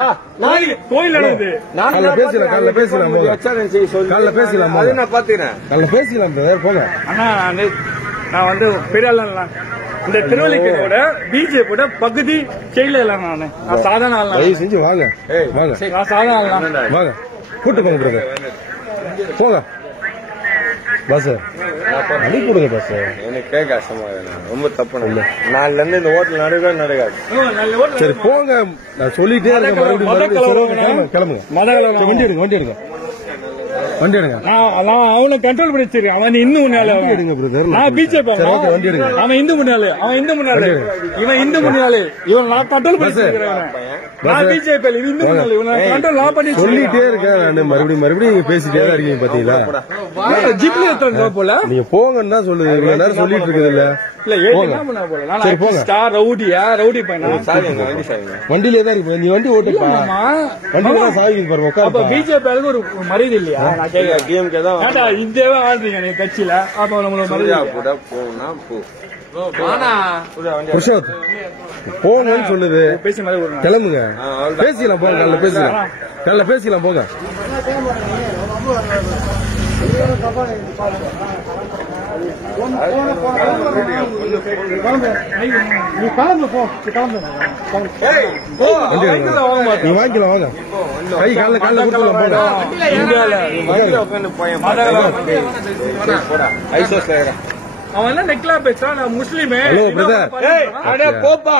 கோயில் நடக்குது. காலைல பேசலாம் அதை நான் பாத்துக்கிறேன். காலைல பேசலாம் போங்க. ஆனா நான் வந்து பெரிய இந்த திருவள்ளிக்கோட பிஜேபியோட பகுதி செயல நான் சாதாரண ஆள். தயவு செஞ்சு வாங்க வாங்க நான் சாதாரண ஆள் வாங்க கூட்டு போங்க பிரதர் போங்க பஸ் அனுப்பி கொடுங்க பஸ். எனக்கு கேட்க கஷ்டமா ரொம்ப தப்பு இல்லை. நாலுல இருந்து இந்த ஹோட்டல் நடக்காது. சரி போங்க நான் சொல்லிட்டே இருக்கேன். மறுபடியும் கிளம்புங்க. வண்டி எடுங்க வண்டி எடுங்க. அவனை கண்ட்ரோல் பண்ணி வச்சிருக்கேன். அவன் இன்னும் முன்னால எடுங்க பிரதர். நான் பிஜேபி வண்டி எடுங்க. அவன் இந்து முன்னாலே இவன் இந்து முன்னாலே இவன் நான் கண்ட்ரோல் பண்ணி வச்சிருக்கேன். நான் பிஜேபி இந்து முன்னாலே இவன் கண்ட்ரோல் நான் பண்ணி சொல்லிட்டே இருக்கேன். நான் மறுபடியும் நீங்க பேசிட்டே தான் இருக்கீங்க பாத்தீங்களா. ஜிப்ல எத்தனை போல நீங்க போங்கன்னு தான் சொல்லுது. இவ்வளவு நேரம் சொல்லிட்டு இருக்குது இல்ல. ரவுடி பையனா வண்டியிலே தான் இருக்கு. நீ வண்டி ஓட்டுப்பா. வண்டி தான் சாவி பாருங்க. பிஜேபி ஒரு மரியாதை இல்லையா? இதே ஆடுறீங்க நீங்க கட்சியில. அப்ப போங்கன்னு சொல்லுது. கிளம்புங்க பேசிக்கலாம் போங்க. காலைல பேசிக்கலாம் போங்க. வாங்கிக்கலாம் வாங்க. கை காலைல கொடுத்துலாம் போங்க. அவன் நெக்லா பேசுறான். நான் முஸ்லீமே. போப்பா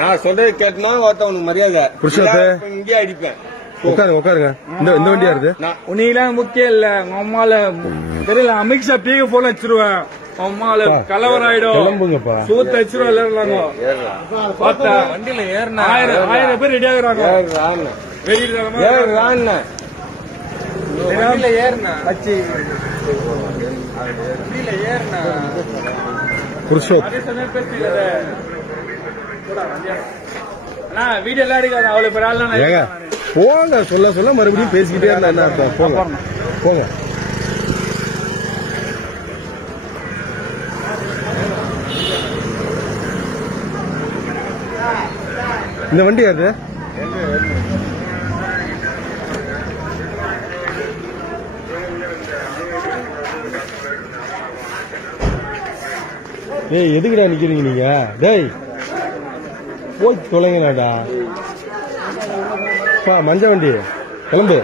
நான் சொல்றது கேட்கமா உனக்கு மரியாதை. இங்கே அடிப்பேன். உட்காருங்க. இந்த வண்டியா இருக்கு. உனக்கெல்லாம் முக்கியம் இல்ல. உங்க அம்மால தெரியல. அமித்ஷா பீக போல வச்சிருவேன். அம்மால கலவரம் ஆயிடும். சூத்த வச்சிருவாங்க. வண்டியில ஏறினா 1000 பேர் ரெடி ஆகுறாங்க. வீடியோ எல்லாம் அடிக்காது. அவ்வளவு பேர் ஆள் போங்க. சொல்ல மறுபடியும் பேசிக்கிட்டே இருந்தா என்ன அர்த்தம்? போங்க. இந்த வண்டி யாரு? ஏய் எதுக்குடா நிக்கிறீங்க நீங்க? டேய் போய் தொலைங்கடா. மஞ்ச வண்டி கிளம்பு.